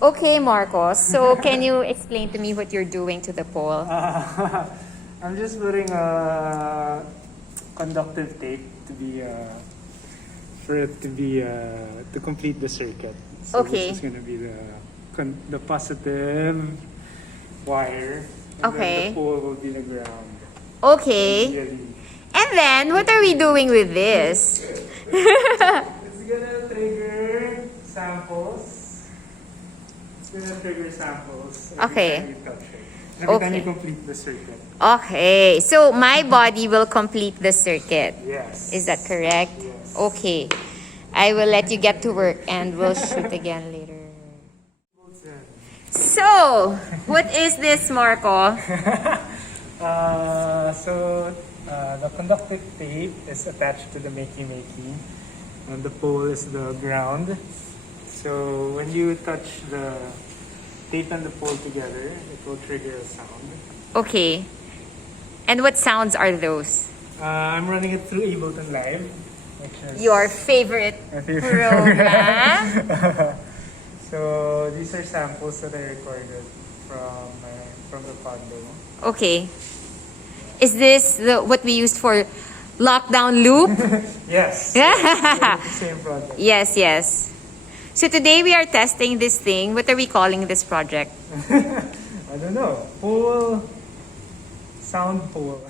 Okay, Marcos. So can you explain to me what you're doing to the pole? I'm just putting a conductive tape to be for it to be to complete the circuit. So Okay. this is gonna be the positive wire, and Okay. then the pole will be the ground. Okay. Really. And then, what are we doing with this? It's gonna trigger samples. It's gonna trigger samples every Okay. time you touch it. Every time Okay. you complete the circuit. Okay. So my body will complete the circuit. Yes. Is that correct? Yes. Okay. I will let you get to work and we'll shoot again later. So, what is this, Marco? The conductive tape is attached to the makey, and the pole is the ground. So when you touch the tape and the pole together, it will trigger a sound. Okay. And what sounds are those? I'm running it through Ableton Live, which is Your favorite my favorite program? So these are samples that I recorded from the condo. Okay. Is this what we used for lockdown loop? Yes. Yeah. The same project. Yes, yes. So today we are testing this thing. What are we calling this project? I don't know. Pole. Sound pole.